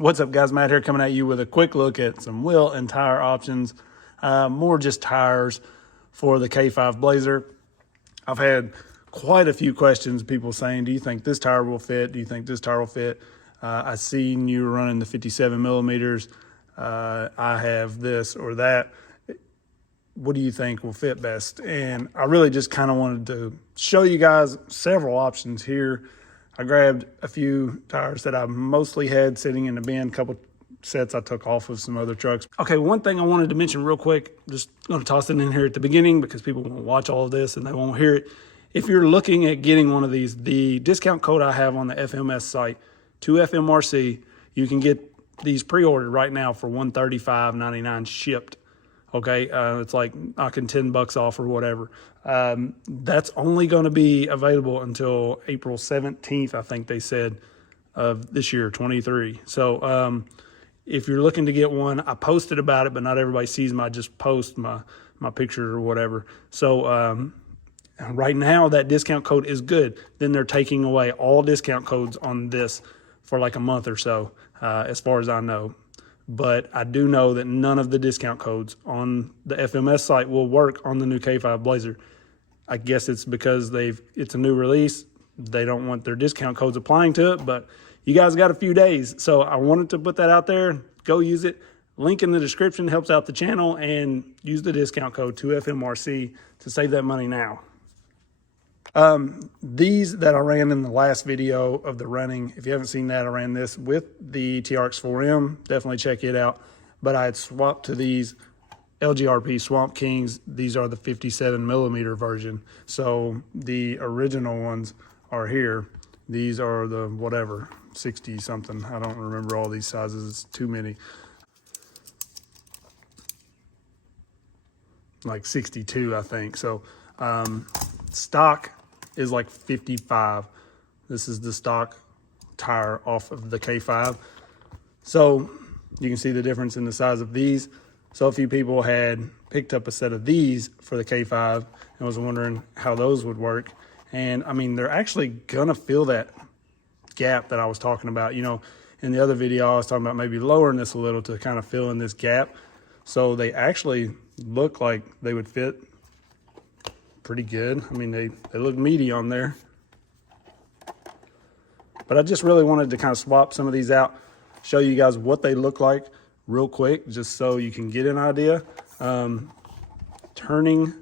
What's up, guys? Matt here, coming at you with a quick look at some wheel and tire options, more just tires for the K5 Blazer. I've had quite a few questions, people saying, do you think this tire will fit? Do you think this tire will fit? I seen you running the 57 millimeters. I have this or that. What do you think will fit best? And I really just kind of wanted to show you guys several options here. I grabbed a few tires that I mostly had sitting in the bin, a couple sets I took off of some other trucks. Okay, one thing I wanted to mention real quick, just gonna toss it in here at the beginning because people won't watch all of this and they won't hear it. If you're looking at getting one of these, the discount code I have on the FMS site, 2FMRC, you can get these pre-ordered right now for $135.99 shipped. Okay, it's like knocking $10 off or whatever. That's only going to be available until April 17th, I think they said, of this year, 23. So if you're looking to get one, I posted about it, but not everybody sees them. I just post my picture or whatever. So right now, that discount code is good. Then they're taking away all discount codes on this for like a month or so, as far as I know. But I do know that none of the discount codes on the FMS site will work on the new K5 Blazer. I guess it's because it's a new release. They don't want their discount codes applying to it, but you guys got a few days. So I wanted to put that out there. Go use it. Link in the description helps out the channel, and use the discount code 2FMRC to save that money now. These that I ran in the last video of the running, if you haven't seen that, I ran this with the TRX4M, definitely check it out. But I had swapped to these LGRP Swamp Kings. These are the 57 millimeter version. So the original ones are here. These are the whatever, 60 something. I don't remember all these sizes, it's too many. Like 62, I think. So stock is like 55. This is the stock tire off of the K5. So you can see the difference in the size of these. So a few people had picked up a set of these for the K5 and was wondering how those would work. And I mean, they're actually gonna fill that gap that I was talking about. You know, in the other video, I was talking about maybe lowering this a little to kind of fill in this gap. So they actually look like they would fit pretty good. I mean, they look meaty on there. But I just really wanted to kind of swap some of these out, show you guys what they look like real quick, just so you can get an idea. Turning,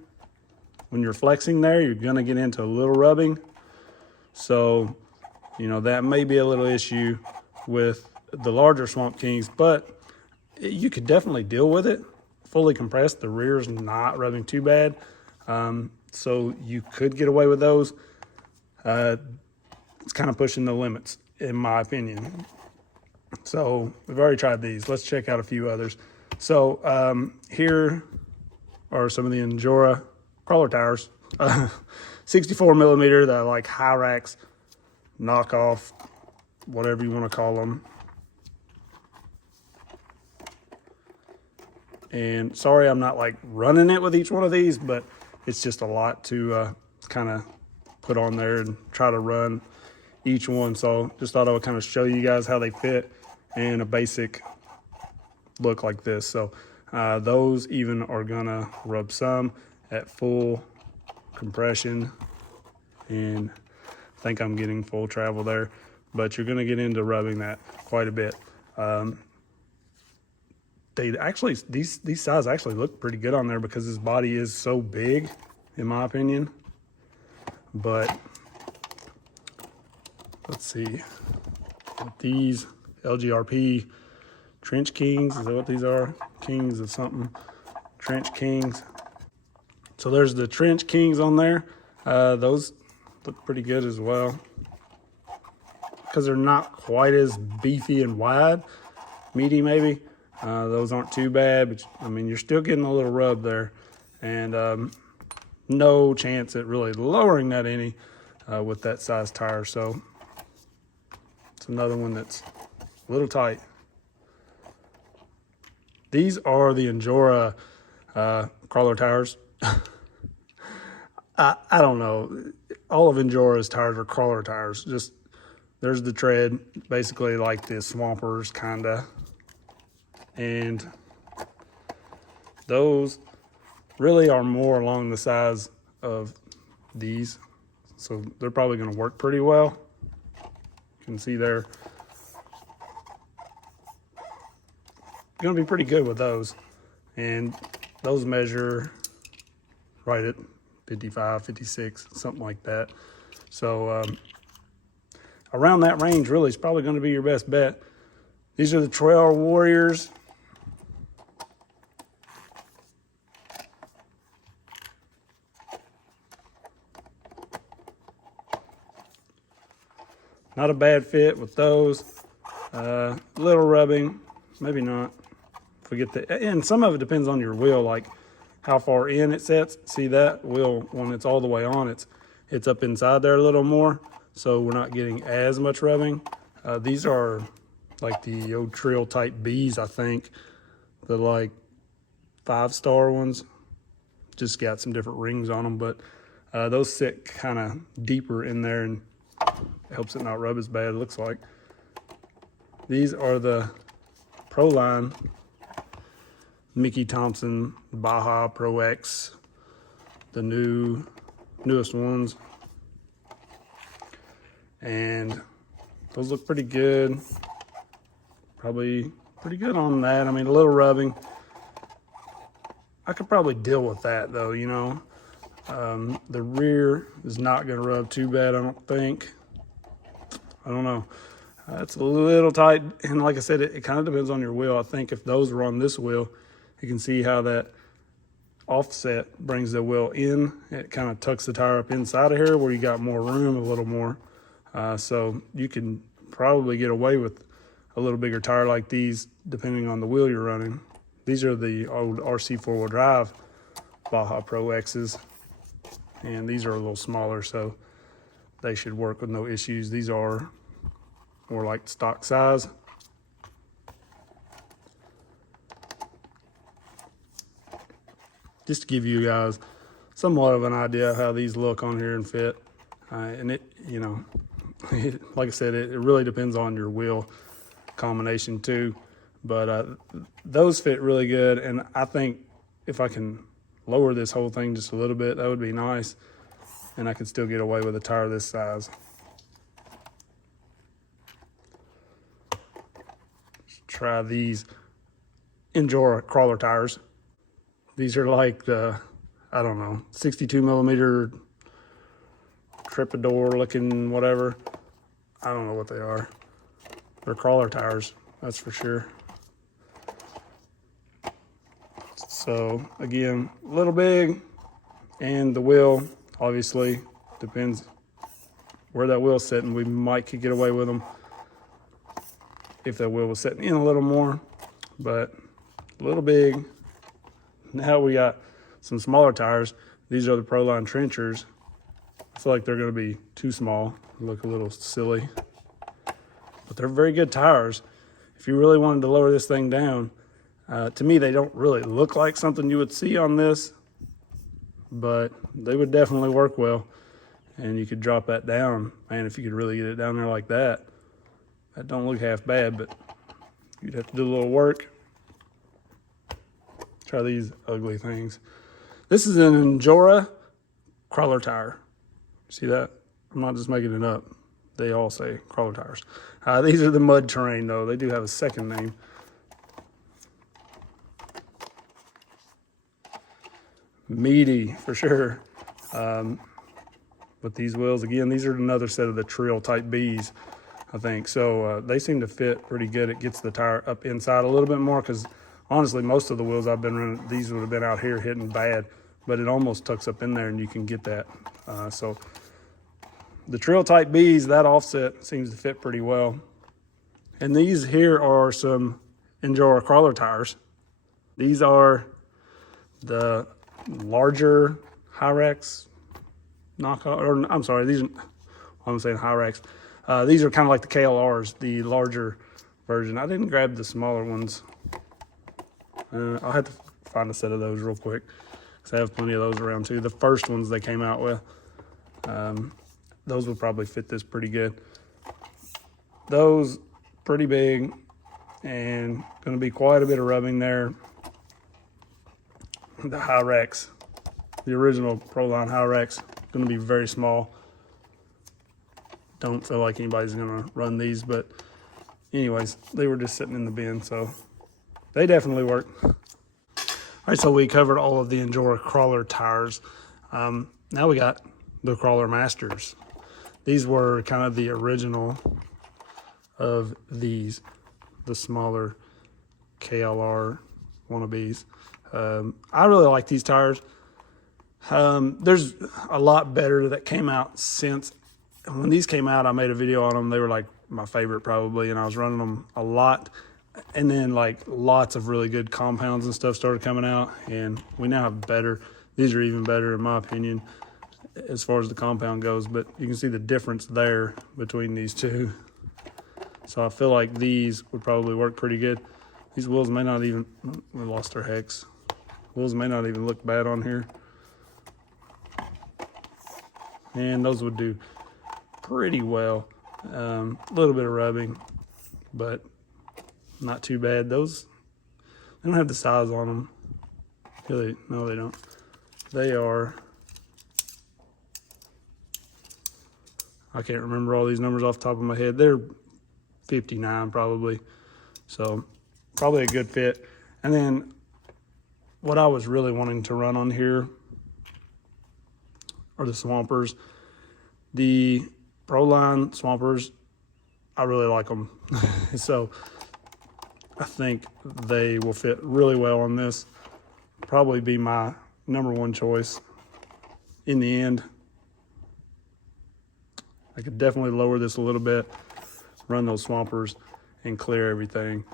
when you're flexing there, you're gonna get into a little rubbing. So, you know, that may be a little issue with the larger Swamp Kings, but you could definitely deal with it. Fully compressed, the rear's not rubbing too bad. So you could get away with those. It's kind of pushing the limits, in my opinion. So we've already tried these. Let's check out a few others. So here are some of the Injora crawler tires. 64 millimeter, the like Hyrax knockoff, whatever you want to call them. And sorry, I'm not like running it with each one of these, but it's just a lot to kind of put on there and try to run each one. So just thought I would kind of show you guys how they fit in a basic look like this. So those even are gonna rub some at full compression, and I think I'm getting full travel there, but you're gonna get into rubbing that quite a bit. They actually, these size actually look pretty good on there because his body is so big, in my opinion. But let's see, these LGRP Trench Kings, is that what these are? Kings of something, Trench Kings. So there's the Trench Kings on there. Those look pretty good as well because they're not quite as beefy and wide, meaty maybe. Those aren't too bad, but I mean, you're still getting a little rub there, and no chance at really lowering that any with that size tire. So it's another one that's a little tight. These are the Injora crawler tires. I don't know. All of Injora's tires are crawler tires. Just there's the tread, basically like the Swampers kinda. And those really are more along the size of these. So they're probably gonna work pretty well. You can see they're gonna be pretty good with those. And those measure right at 55, 56, something like that. So around that range really is probably gonna be your best bet. These are the Trail Warriors. Not a bad fit with those. Little rubbing, maybe not. Forget that, and some of it depends on your wheel, like how far in it sets. See that wheel, when it's all the way on, it's up inside there a little more, so we're not getting as much rubbing. These are like the old Trail type Bs, I think. The like 5-star ones. Just got some different rings on them, but those sit kind of deeper in there and helps it not rub as bad, it looks like. These are the Pro line Mickey Thompson Baja Pro X, the newest ones. And those look pretty good. Probably pretty good on that. I mean, a little rubbing. I could probably deal with that though, you know. The rear is not gonna rub too bad, I don't think. I don't know. It's a little tight, and like I said, it kind of depends on your wheel. I think if those were on this wheel, you can see how that offset brings the wheel in. It kind of tucks the tire up inside of here where you got more room, a little more. So you can probably get away with a little bigger tire like these, depending on the wheel you're running. These are the old RC4 drive Baja Pro X's, and these are a little smaller, so they should work with no issues. These are more like stock size. Just to give you guys somewhat of an idea of how these look on here and fit. And it, you know, like I said, it really depends on your wheel combination too. But those fit really good, and I think if I can lower this whole thing just a little bit, that would be nice, and I could still get away with a tire this size. Let's try these Injora crawler tires. These are like the, I don't know, 62 millimeter Tripador looking whatever. I don't know what they are. They're crawler tires, that's for sure. So again, a little big, and the wheel obviously depends where that wheel's sitting. We might could get away with them if that wheel was sitting in a little more, but a little big. Now we got some smaller tires. These are the Proline Trenchers. I feel like they're going to be too small, look a little silly, but they're very good tires. If you really wanted to lower this thing down, to me, they don't really look like something you would see on this, but they would definitely work well. And you could drop that down. Man, if you could really get it down there like that, that don't look half bad, but you'd have to do a little work. Try these ugly things. This is an Injora crawler tire. See that? I'm not just making it up. They all say crawler tires. These are the mud terrain though. They do have a second name. Meaty for sure. But these wheels, again, these are another set of the Trail type Bs, I think. So they seem to fit pretty good. It gets the tire up inside a little bit more, because honestly, most of the wheels I've been running, these would have been out here hitting bad, but it almost tucks up in there and you can get that. So the Trail type Bs, that offset seems to fit pretty well. And these here are some Injora crawler tires. These are the larger Hyrax knockoff, or I'm sorry, these, I'm saying Hyrax. These are kind of like the KLRs, the larger version. I didn't grab the smaller ones. I'll have to find a set of those real quick, because I have plenty of those around too. The first ones they came out with, those would probably fit this pretty good. those pretty big and going to be quite a bit of rubbing there. The Hyrex, the original Proline Hyrex, going to be very small. Don't feel like anybody's going to run these, but anyways, they were just sitting in the bin, so they definitely work. All right, so we covered all of the Injora crawler tires. Now we got the Crawler Masters. These were kind of the original of these, the smaller KLR wannabes. I really like these tires. There's a lot better that came out since. When these came out, I made a video on them. They were like my favorite probably, and I was running them a lot. And then like lots of really good compounds and stuff started coming out, and we now have better. These are even better in my opinion as far as the compound goes, but you can see the difference there between these two. So I feel like these would probably work pretty good. These wheels may not even, we lost our hex. Wheels may not even look bad on here. And those would do pretty well. A little bit of rubbing, but not too bad. Those, they don't have the size on them. Really, no, they don't. They are, I can't remember all these numbers off the top of my head. They're 59 probably. So probably a good fit. And then what I was really wanting to run on here are the Swampers. The Proline Swampers, I really like them. So I think they will fit really well on this. Probably be my #1 choice in the end. I could definitely lower this a little bit, run those Swampers, and clear everything.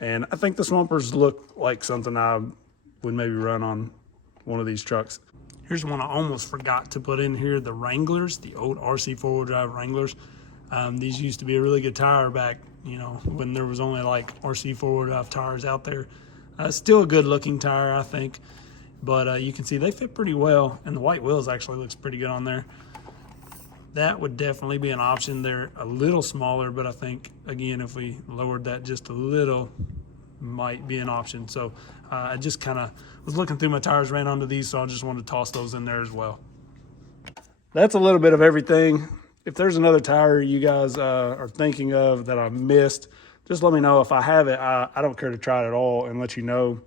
And I think the Swampers look like something I would maybe run on one of these trucks. Here's one I almost forgot to put in here, the Wranglers, the old RC4 drive Wranglers. These used to be a really good tire back, you know, when there was only like RC4 drive tires out there. Still a good looking tire, I think. But you can see they fit pretty well, and the white wheels actually looks pretty good on there. That would definitely be an option. They're a little smaller, but I think, again, if we lowered that just a little, might be an option. So I just kind of was looking through my tires, ran onto these, so I just wanted to toss those in there as well. That's a little bit of everything. If there's another tire you guys are thinking of that I missed, just let me know. If I have it, I don't care to try it at all and let you know.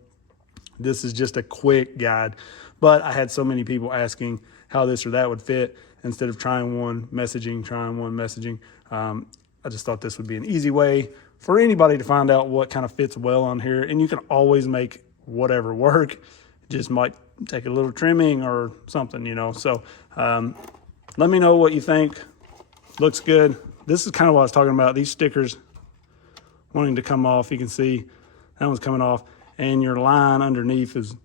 This is just a quick guide, but I had so many people asking how this or that would fit. Instead of trying one messaging, I just thought this would be an easy way for anybody to find out what kind of fits well on here. And you can always make whatever work. It just might take a little trimming or something, you know. So let me know what you think. Looks good. This is kind of what I was talking about. These stickers wanting to come off. You can see that one's coming off. And your line underneath is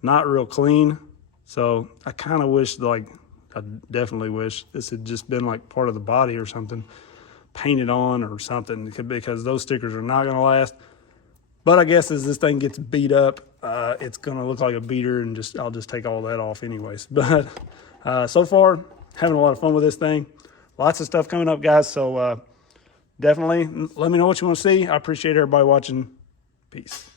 not real clean. So I kind of wish, like, I definitely wish this had just been like part of the body or something, painted on or something, because those stickers are not going to last. But I guess as this thing gets beat up, it's going to look like a beater, and I'll just take all that off anyways. But so far, having a lot of fun with this thing. Lots of stuff coming up, guys. So definitely let me know what you want to see. I appreciate everybody watching. Peace.